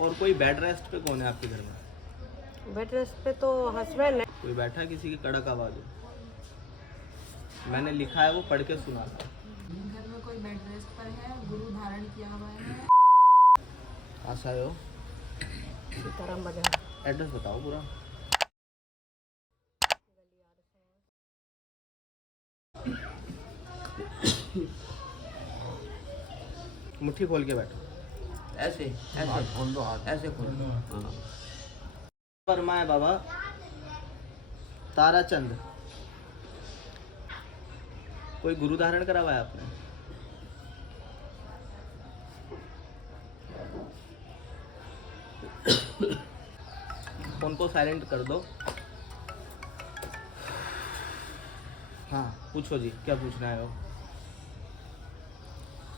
और कोई bed rest पे कौन है आपके घर में? बेड रेस्ट पे तो हस्बैंड है। कोई बैठा है? किसी की कड़क आवाज़ है? मैंने लिखा है वो पढ़ के सुना था। घर में कोई बेड रेस्ट पर है, गुरु धारण किया हुआ है। आशा हो? सीताराम बाजार। एड्रेस बताओ पूरा। मुट्ठी खोल के बैठो। ऐसे ऐसे खोल दो, हाथ ऐसे खोल दो। हाँ। वर्मा है बाबा, ताराचंद। कोई गुरु धारण करा हुआ है आपने? फोन को साइलेंट कर दो। हाँ पूछो जी, क्या पूछना है?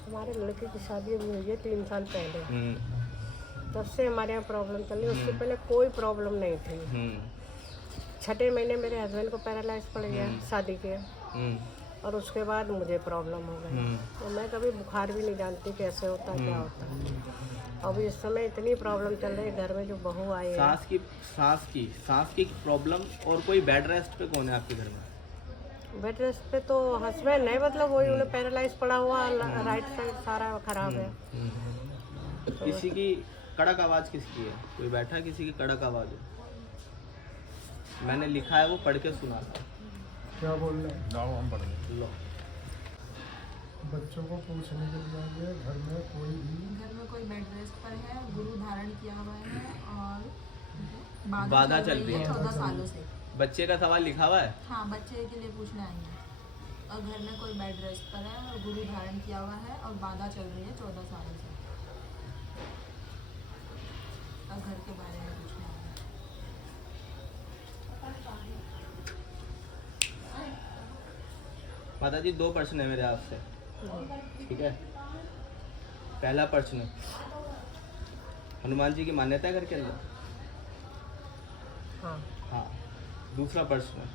हमारे लड़के की शादी अभी हुई है 3 साल पहले। तब से हमारे यहाँ प्रॉब्लम चल रही है। उससे पहले कोई प्रॉब्लम नहीं थी। 6ठे महीने मेरे हस्बैंड को पैरालाइज पड़ गया शादी के, और उसके बाद मुझे प्रॉब्लम हो गई। तो मैं कभी बुखार भी नहीं जानती कैसे होता है, क्या होता है। अब इस समय इतनी प्रॉब्लम चल रही है घर में, जो बहू आई है। सांस की प्रॉब्लम। और कोई बेड रेस्ट पे कौन है आपके घर में? बेड रेस्ट पे तो हस्बैंड है, मतलब वही उन्हें पैरालाइज पड़ा हुआ, राइट साइड सारा खराब है। किसी की कड़क आवाज़ किसकी है? कोई बैठा है? किसी की कड़क आवाज़ है? मैंने लिखा है वो पढ़ के सुना था। क्या बोल रहे हैं? जाओ हम पढ़ेंगे। लो। बच्चों को पूछने के लिए आए, घर में कोई भी घर में कोई बेड रेस्ट पर है, गुरु धारण किया हुआ है और बाधा चल रही है 14 सालों से। बच्चे का सवाल लिखा हुआ है। हाँ, बच्चे के लिए पूछने आएंगे। और घर में कोई बेड रेस्ट पर है और गुरु धारण किया हुआ है और बाधा चल रही है 14 सालों से। और घर के बारे में पूछने आएंगे। माता जी 2 प्रश्न है मेरे आपसे, ठीक है? पहला प्रश्न, हनुमान जी की मान्यता है घर के अंदर? हाँ। हाँ। दूसरा प्रश्न,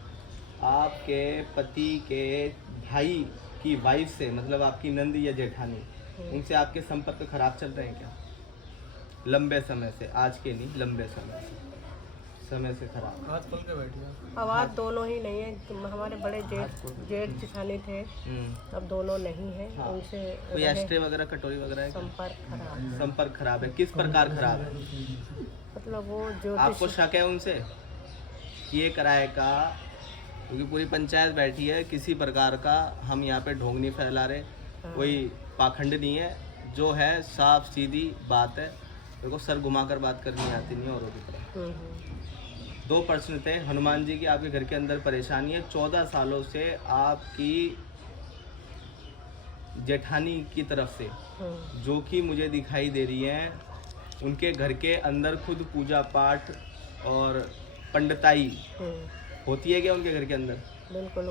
आपके पति के भाई की वाइफ से, मतलब आपकी नंद या जेठानी, उनसे आपके संपर्क खराब चल रहे हैं क्या? लंबे समय से, आज के नहीं, लंबे समय से खराब। हाथ खोल के बैठिए। आवाज़ दोनों ही नहीं है। हमारे बड़े जेठ जेठानी थे, अब दोनों नहीं है। हाँ। उनसे कोई एस्ट्रे वगैरह, कटोरी वगैरह है क्या? संपर्क खराब है। किस प्रकार खराब है? मतलब वो जो आपको शक है उनसे ये कराए का? क्योंकि पूरी पंचायत बैठी है, किसी प्रकार का हम यहाँ पे ढोंग नहीं फैला रहे, कोई पाखंड नहीं है, जो है साफ सीधी बात है। मेरे को सर घुमाकर बात करनी आती नहीं है औरों की तरह। 2 प्रश्न थे। हनुमान जी की आपके घर के अंदर परेशानी है 14 सालों से, आपकी जेठानी की तरफ से, जो कि मुझे दिखाई दे रही है। उनके घर के अंदर खुद पूजा पाठ और पंडिताई होती है क्या उनके घर के अंदर? बिल्कुल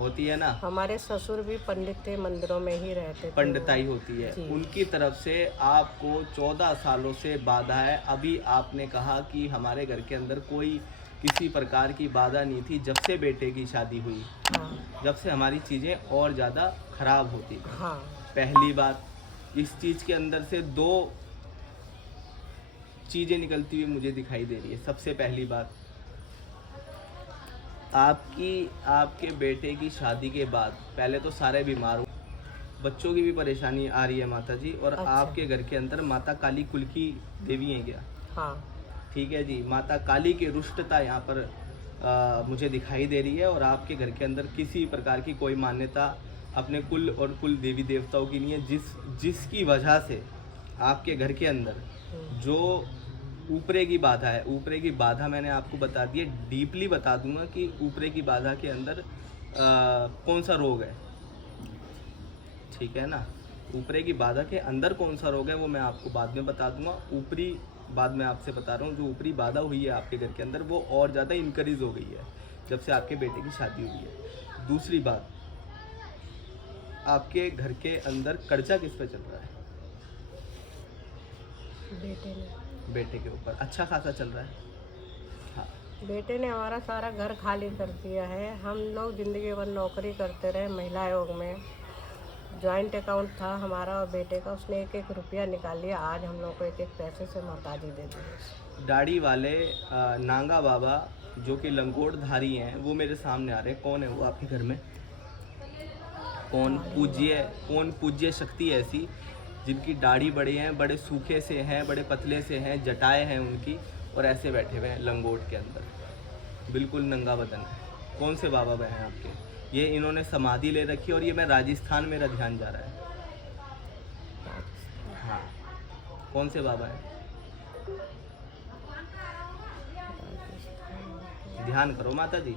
होती है ना? हमारे ससुर भी पंडित थे, मंदिरों में ही रहते थे। पंडिताई होती है उनकी तरफ से। आपको 14 सालों से बाधा है। अभी आपने कहा कि हमारे घर के अंदर कोई किसी प्रकार की बाधा नहीं थी जब से बेटे की शादी हुई। हाँ। जब से हमारी चीज़ें और ज़्यादा खराब होती थी। हाँ। पहली बात, इस चीज़ के अंदर से 2 चीज़ें निकलती हुई मुझे दिखाई दे रही है। सबसे पहली बात, आपके बेटे की शादी के बाद पहले तो सारे बीमार हो, बच्चों की भी परेशानी आ रही है माता जी। और अच्छा। आपके घर के अंदर माता काली कुल की देवी हैं क्या? हाँ। ठीक है जी। माता काली की रुष्टता यहाँ पर मुझे दिखाई दे रही है। और आपके घर के अंदर किसी प्रकार की कोई मान्यता अपने कुल और कुल देवी देवताओं की नहीं है, जिसकी वजह से आपके घर के अंदर जो ऊपरे की बाधा है, ऊपरे की बाधा मैंने आपको बता दी है। डीपली बता दूंगा कि ऊपरे की बाधा के अंदर कौन सा रोग है, ठीक है ना? ऊपरे की बाधा के अंदर कौन सा रोग है वो मैं आपको बाद में बता दूंगा। ऊपरी बाद में आपसे बता रहा हूँ, जो ऊपरी बाधा हुई है आपके घर के अंदर, वो और ज़्यादा इंक्रीज हो गई है जब से आपके बेटे की शादी हुई है। दूसरी बात, आपके घर के अंदर कर्जा किस पे चल रहा है? बेटे के ऊपर अच्छा खासा चल रहा है। हाँ। बेटे ने हमारा सारा घर खाली कर दिया है। हम लोग ज़िंदगी भर नौकरी करते रहे महिला आयोग में, जॉइंट अकाउंट था हमारा और बेटे का, उसने 1-1 रुपया निकाल लिया। आज हम लोग को 1-1 पैसे से मोहताजी दे दी। दाढ़ी वाले नांगा बाबा जो कि लंगोटधारी हैं, वो मेरे सामने आ रहे हैं। कौन है वो आपके घर में? कौन पूज्य शक्ति ऐसी जिनकी दाढ़ी बड़े हैं, बड़े सूखे से हैं, बड़े पतले से हैं, जटाएं हैं उनकी, और ऐसे बैठे हुए हैं लंगोट के अंदर, बिल्कुल नंगा बदन है। कौन से बाबा बहन हैं आपके? ये इन्होंने समाधि ले रखी है और ये मैं राजस्थान, मेरा ध्यान जा रहा है। हाँ, कौन से बाबा हैं? ध्यान करो माता जी।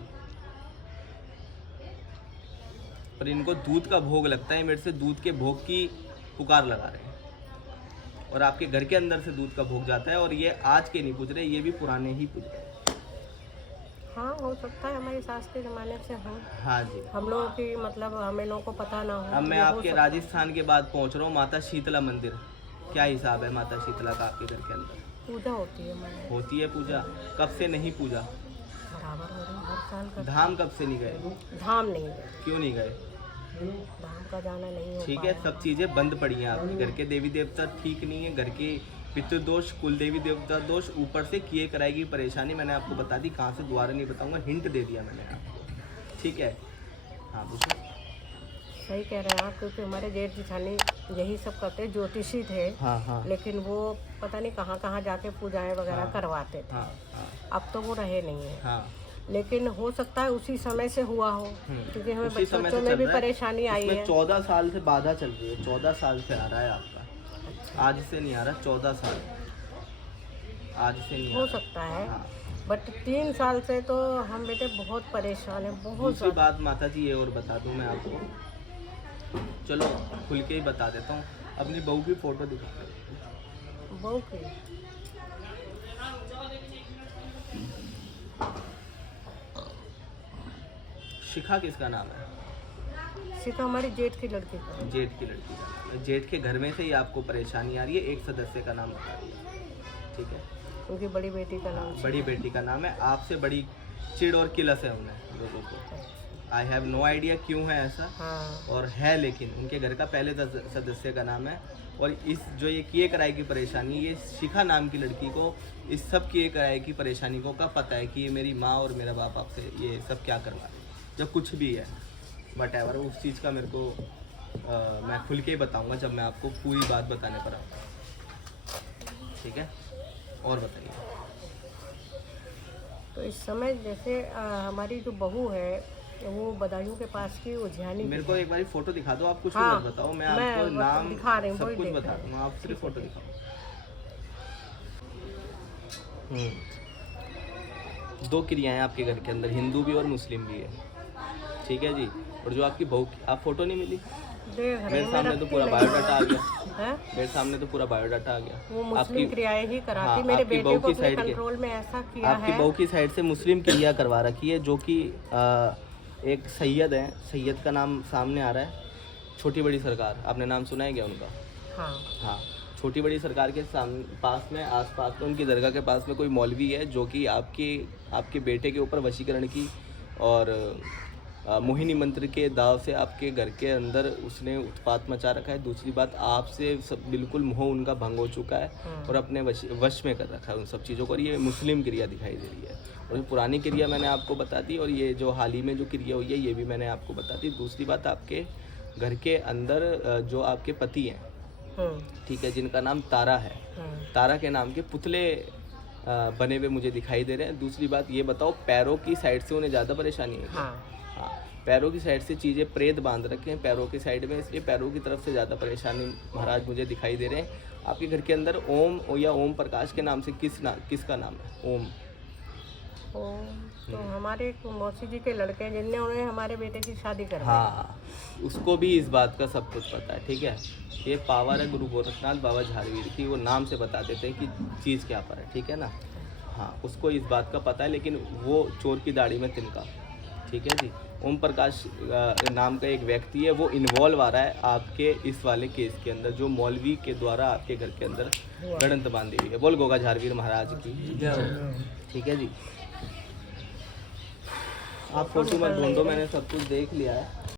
पर इनको दूध का भोग लगता है, मेरे से दूध के भोग की पुकार लगा रहे हैं, और आपके घर के अंदर से दूध का भोग जाता है। और ये आज के नहीं पूछ रहे, ये भी पुराने ही पूछ रहे हैं। हाँ, हो सकता है हमारी सास के ज़माने से हो। हाँ जी। हम लोगों की मतलब हमें लोगों को पता ना हो। अब मैं ये हो आपके सकता है। राजस्थान के बाद पहुंच रहा हूँ माता शीतला मंदिर। क्या हिसाब है माता शीतला का आपके घर के अंदर? पूजा होती है हमारे, होती है पूजा? कब से नहीं पूजा? बराबर हो रही है, हर साल का। धाम कब से नहीं गए? धाम नहीं गए, क्यों नहीं गए? धाम का जाना नहीं हो ठीक है, पाया। सब चीज़ें बंद पड़ी हैं आपके घर के। देवी देवता ठीक नहीं है, घर के पितृदोष, कुल देवी देवता दोष, ऊपर से किए कराएगी परेशानी। मैंने आपको बता दी, कहाँ से दोबारा नहीं बताऊंगा, हिंट दे दिया मैंने आपको। ठीक है, हाँ पूछो। सही कह रहे हैं आप, क्योंकि हमारे जेठ जिठानी यही सब करते, ज्योतिषी थे। हाँ हाँ लेकिन वो पता नहीं कहाँ कहाँ जाके पूजाएं वगैरह हाँ। करवाते थे। हाँ हाँ अब तो वो रहे नहीं है, हाँ। लेकिन हो सकता है उसी समय से हुआ हो, क्योंकि हमें उसी समय बच्चों से में चल भी रहा है। परेशानी आई इसमें है। 14 साल से बाधा चल रही है, 14 साल से आ रहा है आपका। आज से नहीं आ रहा, 14 साल आज से नहीं आ हो रहा। सकता है, हाँ। बट 3 साल से तो हम बेटे बहुत परेशान हैं, बहुत दूसरी ज़्यादा। बात माता जी ये और बता दूं मैं आपको, चलो खुल के ही बता देता हूँ। अपनी बहू की फोटो दिखा। बहू की शिखा किसका नाम है? शिखा हमारी जेठ की लड़की का। जेठ की लड़की का। जेठ के घर में से ही आपको परेशानी आ रही है। एक सदस्य का नाम बता दिया, ठीक है? उनकी बड़ी बेटी का नाम बड़ी बेटी का नाम है। आपसे बड़ी चिड़ और किलस है उन्हें लोगों को। आई हैव नो आइडिया क्यों है ऐसा, हाँ, और है, लेकिन उनके घर का पहले सदस्य का नाम है। और इस जो ये किए कराए की परेशानी, ये शिखा नाम की लड़की को इस सब किए कराए की परेशानी को का पता है कि ये मेरी माँ और मेरा बाप आपसे ये सब क्या करवा रहे हैं। जब कुछ भी है बट एवर, उस चीज़ का मेरे को मैं खुल के ही बताऊँगा जब मैं आपको पूरी बात बताने पर आऊँगा, ठीक है? और बताइए। तो इस समय जैसे हमारी जो बहू है वो बदायूं के पास की उज्जैनी मेरे को एक बारी फोटो दिखा दो, आप कुछ भी हाँ, मत बताओ, मैं मैं आपको नाम दिखा रही हूँ, सब वही कुछ देख बता रही हूँ। दूँगा, आप सिर्फ फोटो दिखाओ। दो क्रियाएं आपके घर के अंदर, हिंदू भी और मुस्लिम भी है, ठीक है जी? और जो आपकी बहू की, आप फोटो नहीं मिली? देख रहे मेरे हैं, सामने मैं तो रखती पूरा नहीं बायोडाटा आ गया। है। मेरे सामने तो पूरा बायोडाटा आ गया। वो मुस्लिम क्रियाएं ही कराती। हाँ, मेरे आपकी बेटे बहू को की अपने साइड के- कंट्रोल में ऐसा किया आपकी है। बहू की साइड से मुस्लिम क्रिया करवा रखी है, जो कि एक सैयद है, सैयद का नाम सामने आ रहा है, छोटी बड़ी सरकार। आपने नाम सुना है क्या उनका? हाँ, हाँ, छोटी बड़ी सरकार के पास में, आसपास में, उनकी दरगाह के पास में कोई मौलवी है जो कि आपके बेटे के ऊपर वशीकरण की और मोहिनी मंत्र के दाव से आपके घर के अंदर उसने उत्पात मचा रखा है। दूसरी बात, आपसे सब बिल्कुल मोह उनका भंग हो चुका है और अपने वश में कर रखा है उन सब चीज़ों को। और ये मुस्लिम क्रिया दिखाई दे रही है, और जो पुरानी क्रिया मैंने आपको बता दी, और ये जो हाल ही में जो क्रिया हुई है ये भी मैंने आपको बता दी। दूसरी बात, आपके घर के अंदर जो आपके पति हैं, ठीक है, जिनका नाम तारा है, तारा के नाम के पुतले बने हुए मुझे दिखाई दे रहे हैं। दूसरी बात ये बताओ, पैरों की साइड से उन्हें ज़्यादा परेशानी है? हाँ, हाँ, पैरों की साइड से चीज़ें प्रेत बांध रखे हैं पैरों की साइड में, इसलिए पैरों की तरफ से ज़्यादा परेशानी महाराज मुझे दिखाई दे रहे हैं। आपके घर के अंदर ओम या ओम प्रकाश के नाम से किसका नाम है? ओम। तो हमारे एक मौसी जी के लड़के हैं जिन्होंने हमारे बेटे की शादी करवाई। हाँ, उसको भी इस बात का सब कुछ पता है, ठीक है? ये पावर है गुरु गोरखनाथ बाबा झारवीर की, वो नाम से बता देते हैं कि चीज़ क्या पर है, ठीक है ना? हाँ, उसको इस बात का पता है, लेकिन वो चोर की दाढ़ी में तिनका, ठीक है जी? ओम प्रकाश नाम का एक व्यक्ति है, वो इन्वॉल्व आ रहा है आपके इस वाले केस के अंदर, जो मौलवी के द्वारा आपके घर के अंदर गड़ंत बांधी हुई है। बोल गोगा झारवीर महाराज की, ठीक है जी? आप फोटो मत ढूंढो, मैंने सब कुछ देख लिया है।